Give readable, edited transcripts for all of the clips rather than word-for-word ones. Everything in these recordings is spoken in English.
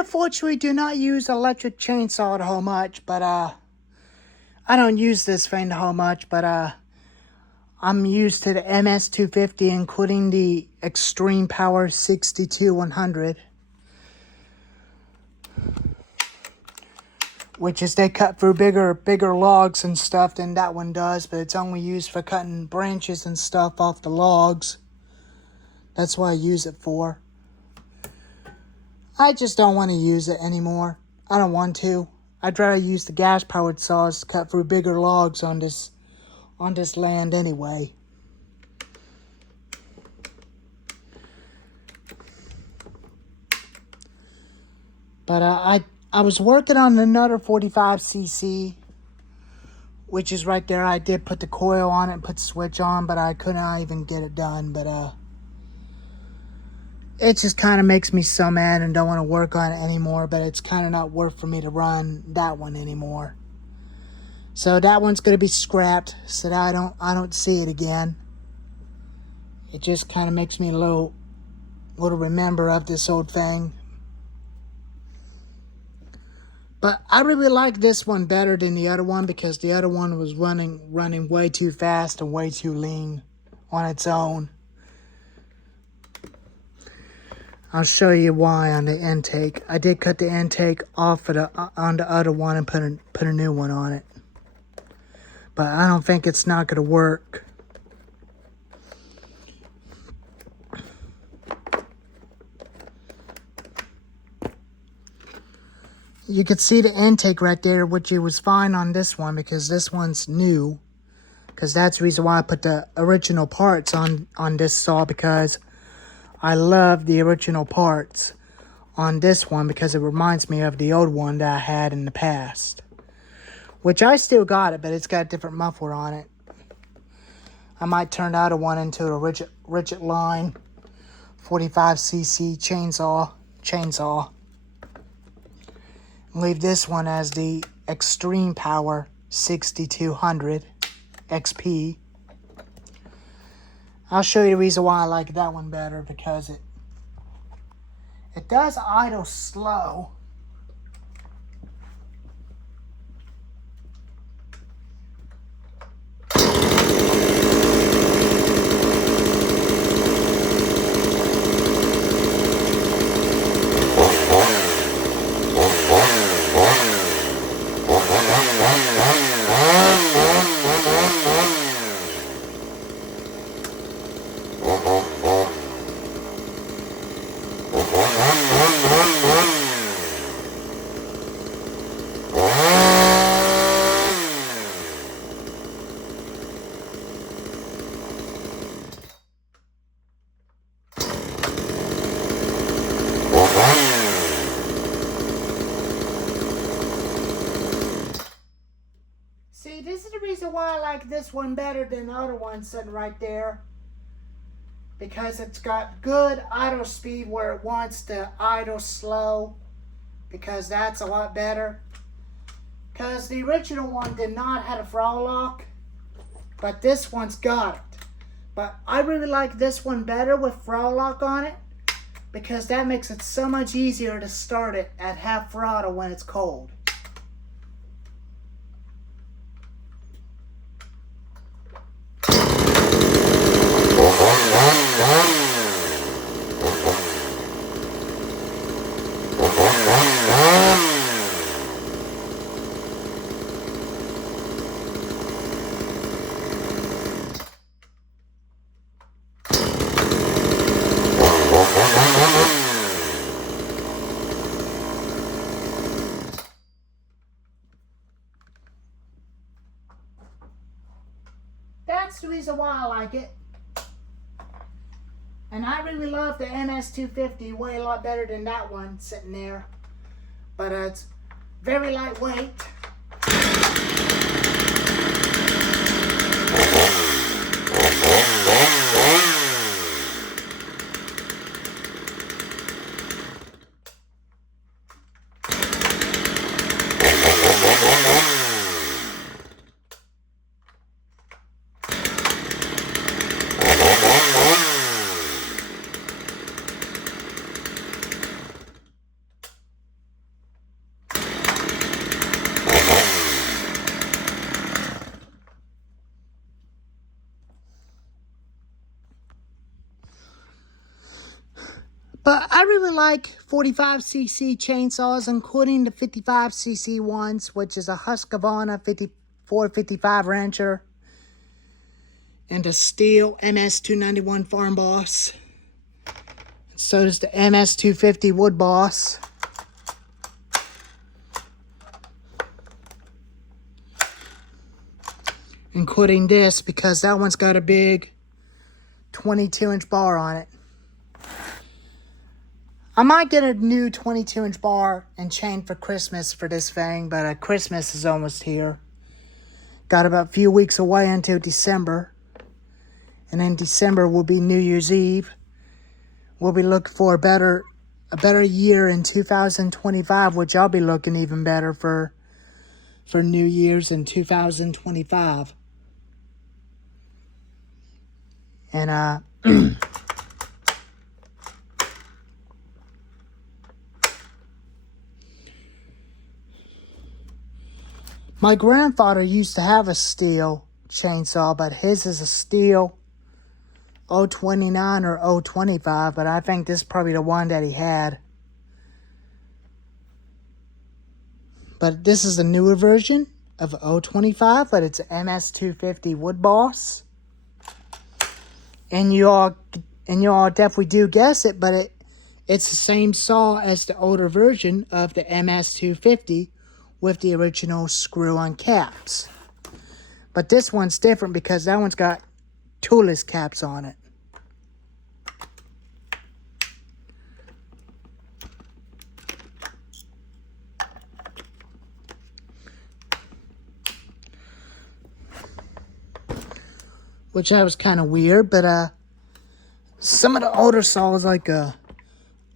unfortunately do not use electric chainsaw a whole much, but I don't use this thing a whole much, but I'm used to the MS250, including the Extreme Power 62100, which is they cut through bigger logs and stuff than that one does, but it's only used for cutting branches and stuff off the logs. That's what I use it for. I just don't want to use it anymore. I don't want to. I'd rather use the gas-powered saws to cut through bigger logs on this land anyway. But I was working on another 45cc, which is right there. I did put the coil on it and put the switch on, but I couldn't even get it done. But it just kind of makes me so mad and don't want to work on it anymore. But it's kind of not worth for me to run that one anymore. So that one's going to be scrapped so that I don't see it again. It just kind of makes me a little remember of this old thing. But I really like this one better than the other one because the other one was running way too fast and way too lean on its own. I'll show you why on the intake. I did cut the intake off of on the other one and put a new one on it. But I don't think it's not going to work. You could see the intake right there, which it was fine on this one because this one's new. Because that's the reason why I put the original parts on this saw, because I love the original parts on this one because it reminds me of the old one that I had in the past. Which I still got it, but it's got a different muffler on it. I might turn the other one into a Rigid Line 45cc chainsaw. Leave this one as the Extreme Power 6200 XP. I'll show you the reason why I like that one better, because it does idle slow. See, this is the reason why I like this one better than the other one sitting right there. Because it's got good idle speed where it wants to idle slow. Because that's a lot better. Because the original one did not have a throttle lock. But this one's got it. But I really like this one better with throttle lock on it. Because that makes it so much easier to start it at half throttle when it's cold. That's the reason why I like it. And I really love the MS250 way a lot better than that one sitting there. But it's very lightweight. really like 45cc chainsaws, including the 55cc ones, which is a Husqvarna 455 Rancher and a Stihl MS291 Farm Boss. So does the MS250 Wood Boss. Including this, because that one's got a big 22-inch bar on it. I might get a new 22-inch bar and chain for Christmas for this thing, but Christmas is almost here. Got about a few weeks away until December. And in December will be New Year's Eve. We'll be looking for a better year in 2025, which I'll be looking even better for New Year's in 2025. And my grandfather used to have a Stihl chainsaw, but his is a Stihl 029 or 025, but I think this is probably the one that he had. But this is a newer version of 025, but it's an MS250 Wood Boss. And you all definitely do guess it, but it's the same saw as the older version of the MS250 with the original screw-on caps. But this one's different because that one's got toolless caps on it. Which I was kind of weird, but some of the older saws like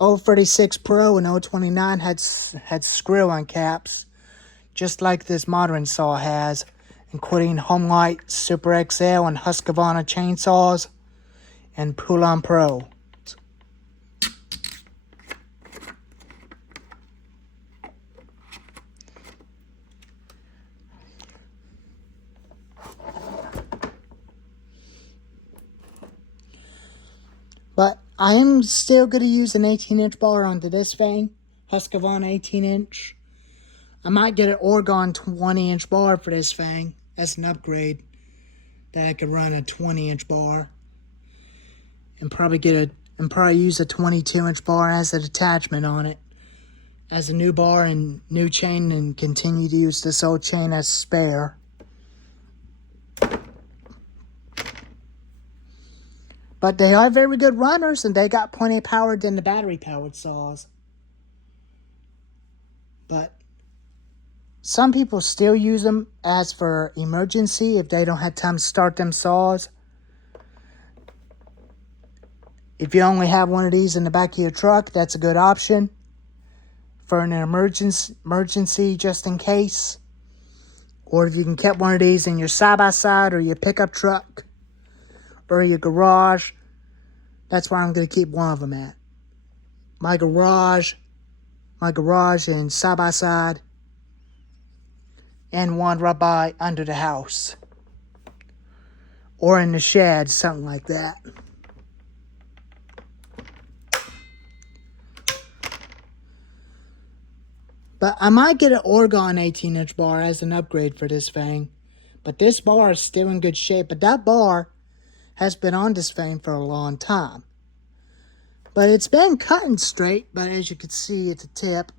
036 Pro and 029 had screw-on caps, just like this modern saw has, including Homelite Super XL and Husqvarna chainsaws and Poulan Pro. But I am still going to use an 18-inch bar onto this thing, Husqvarna 18-inch. I might get an Oregon 20-inch bar for this thing as an upgrade, that I could run a 20-inch bar, and probably use a 22-inch bar as an attachment on it, as a new bar and new chain, and continue to use this old chain as spare. But they are very good runners, and they got plenty of power than the battery-powered saws. But some people still use them as for emergency if they don't have time to start them saws. If you only have one of these in the back of your truck, that's a good option for an emergency just in case. Or if you can keep one of these in your side-by-side or your pickup truck or your garage, that's where I'm going to keep one of them at. My garage and side-by-side, and one right by under the house. Or in the shed, something like that. But I might get an Oregon 18-inch bar as an upgrade for this thing. But this bar is still in good shape. But that bar has been on this thing for a long time. But it's been cutting straight, but as you can see at the tip,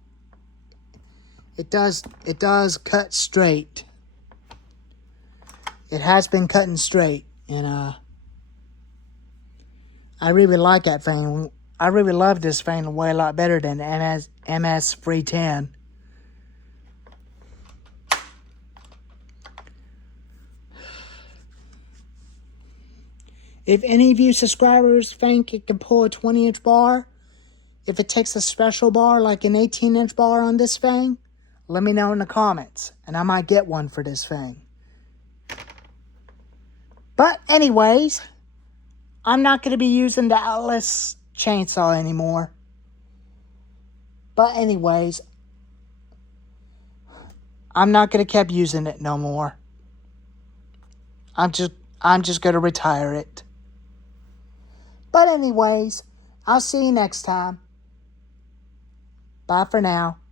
it does cut straight. It has been cutting straight, and I really like that thing. I really love this thing way a lot better than the MS 310. If any of you subscribers think it can pull a 20-inch bar, if it takes a special bar like an 18-inch bar on this thing, let me know in the comments, and I might get one for this thing. But anyways, I'm not going to be using the Atlas chainsaw anymore. But anyways, I'm not going to keep using it no more. I'm just going to retire it. But anyways, I'll see you next time. Bye for now.